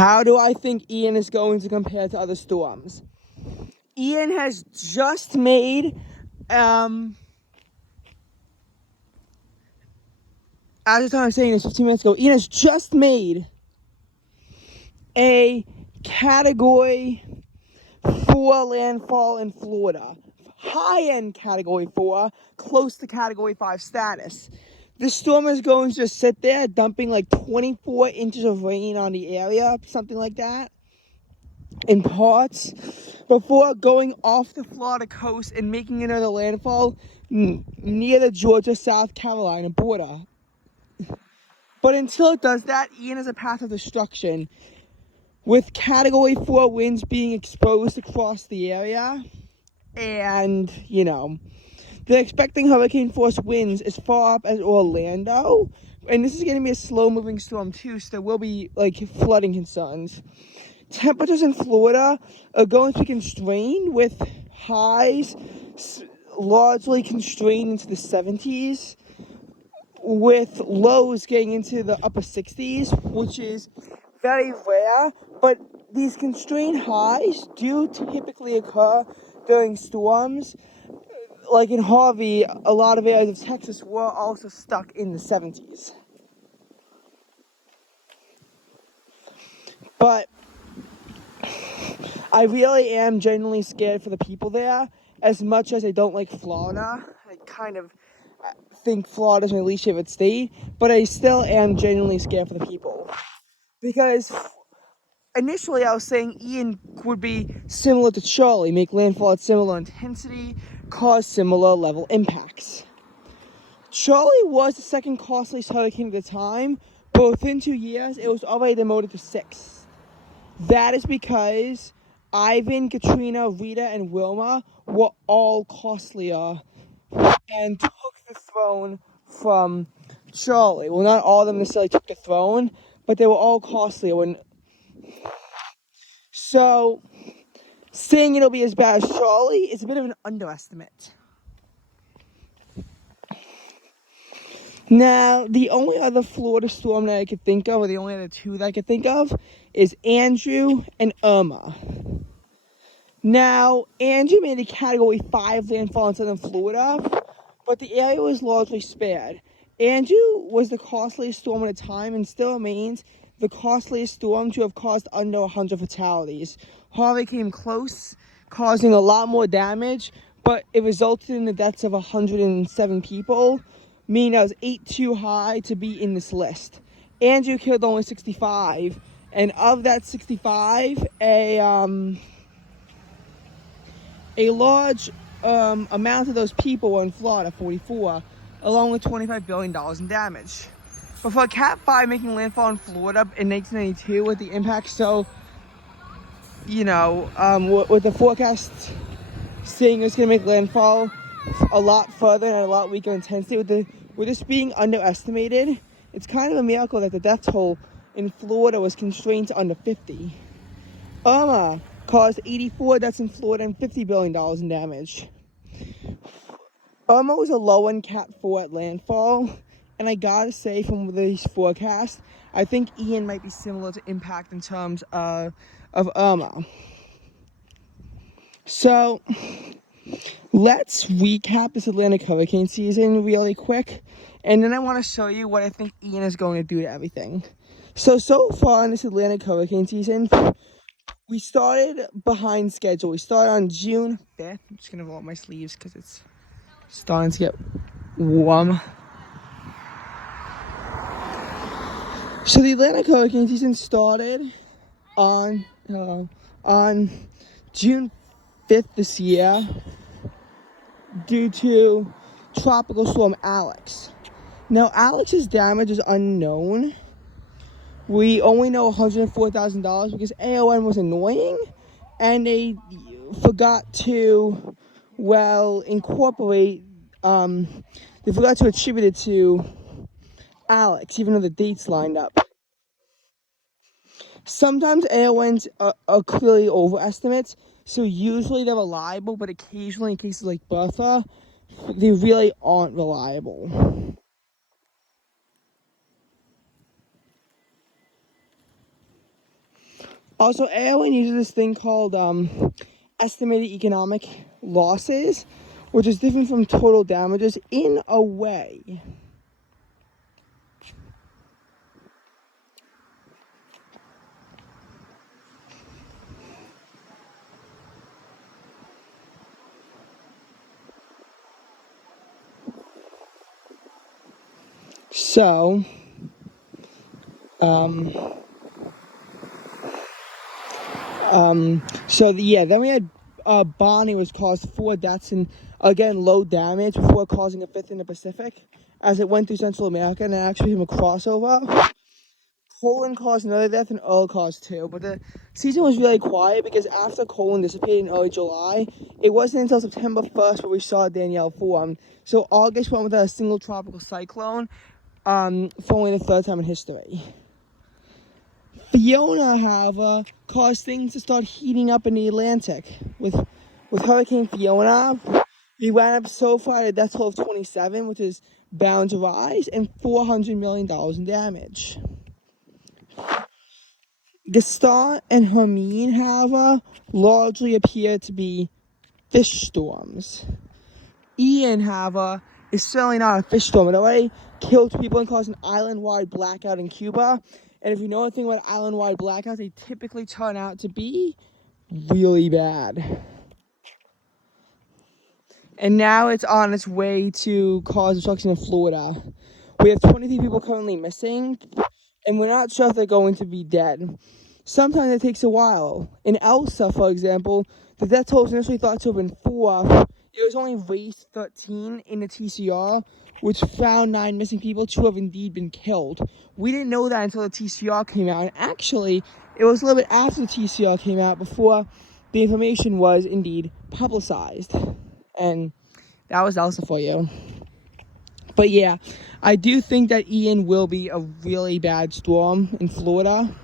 How do I think Ian is going to compare to other storms? Ian has just made, as I was saying this 15 minutes ago, Ian has just made a Category 4 landfall in Florida. High-end Category 4, close to Category 5 status. This storm is going to just sit there, dumping like 24 inches of rain on the area, something like that, in parts, before going off the Florida coast and making another landfall near the Georgia-South Carolina border. But until it does that, Ian is a path of destruction, with Category 4 winds being exposed across the area. And, you know, they're expecting hurricane force winds as far up as Orlando. And this is going to be a slow-moving storm, too, so there will be, like, flooding concerns. Temperatures in Florida are going to be constrained, with highs largely constrained into the 70s, with lows getting into the upper 60s, which is very rare. But these constrained highs do typically occur during storms. Like in Harvey, a lot of areas of Texas were also stuck in the 70s. But I really am genuinely scared for the people there, as much as I don't like Florida. I kind of think Florida's my least favorite state, but I still am genuinely scared for the people. Because initially I was saying Ian would be similar to Charley, make landfall at similar intensity, cause similar level impacts. Charley was the second costliest hurricane at the time, but within 2 years it was already demoted to 6th. That is because Ivan, Katrina, Rita, and Wilma were all costlier and took the throne from Charley. Well, not all of them necessarily took the throne, but they were all costlier. So, saying it'll be as bad as Charley is a bit of an underestimate. Now, the only other Florida storm that I could think of, or the only other two that I could think of, is Andrew and Irma. Now, Andrew made a Category 5 landfall in southern Florida, but the area was largely spared. Andrew was the costliest storm at the time and still remains the costliest storm to have caused under 100 fatalities. Harvey came close, causing a lot more damage, but it resulted in the deaths of 107 people, meaning that was 8 too high to be in this list. Andrew killed only 65, and of that 65, a large amount of those people were in Florida, 44, along with $25 billion in damage. But for a Cat 5 making landfall in Florida in 1992 with the impact, so, you know, with the forecast saying it's going to make landfall a lot further and at a lot weaker intensity, with this being underestimated, it's kind of a miracle that the death toll in Florida was constrained to under 50. Irma caused 84 deaths in Florida and $50 billion in damage. Irma was a low-end Cat 4 at landfall, and I gotta say, from these forecasts, I think Ian might be similar to impact in terms of Irma. So, let's recap this Atlantic hurricane season really quick, and then I want to show you what I think Ian is going to do to everything. So far in this Atlantic hurricane season, we started behind schedule. We started on June 5th. I'm just going to roll up my sleeves because it's starting to get warm. So the Atlantic hurricane season started on June 5th this year due to Tropical Storm Alex. Now, Alex's damage is unknown. We only know $104,000 because AON was annoying and they forgot to, incorporate, they forgot to attribute it to Alex, even though the dates lined up. Sometimes AONs are clearly overestimates, so usually they're reliable, but occasionally in cases like Bertha, they really aren't reliable. Also, AON uses this thing called estimated economic losses, which is different from total damages in a way. So, then we had Bonnie, was caused 4 deaths and, again, low damage before causing a 5th in the Pacific as it went through Central America and it actually became a crossover. Colin caused another death and Earl caused 2, but the season was really quiet because after Colin dissipated in early July, it wasn't until September 1st where we saw Danielle form. So August went without a single tropical cyclone for only the 3rd time in history. Fiona, however, caused things to start heating up in the Atlantic. With Hurricane Fiona, we wound up so far at a death toll of 27, which is bound to rise, and $400 million in damage. Gestar and Hermine, however, largely appear to be fish storms. Ian, however, is certainly not a fish storm. It already killed people and caused an island-wide blackout in Cuba. And if you know anything about island-wide blackouts, they typically turn out to be really bad. And now it's on its way to cause destruction in Florida. We have 23 people currently missing, and we're not sure if they're going to be dead. Sometimes it takes a while. In Elsa, for example, the death toll was initially thought to have been 4. It was only raised 13 in the TCR, which found 9 missing people. 2 have indeed been killed. We didn't know that until the TCR came out. And actually, it was a little bit after the TCR came out before the information was indeed publicized. And that was Elsa for you. But yeah, I do think that Ian will be a really bad storm in Florida.